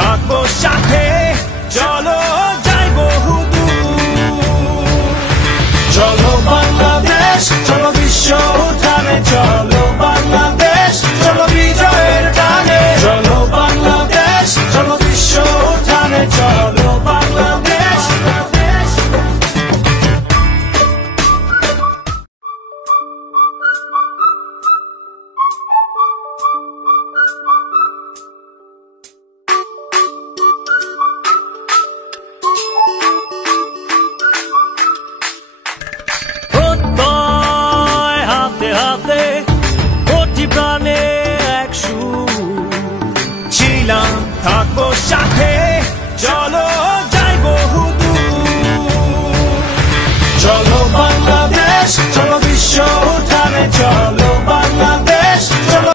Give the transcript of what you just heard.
থাকবো সাথে, চলো যাই বহুদূর। চলো বাংলাদেশ, চলো বিশ্ব উঠানে, চলো বাংলাদেশ, চলো বিজয়ের টানে। চলো বাংলাদেশ, চলো বিশ্ব উঠানে, চলো বাংলাদেশ। থাকবো সাথে,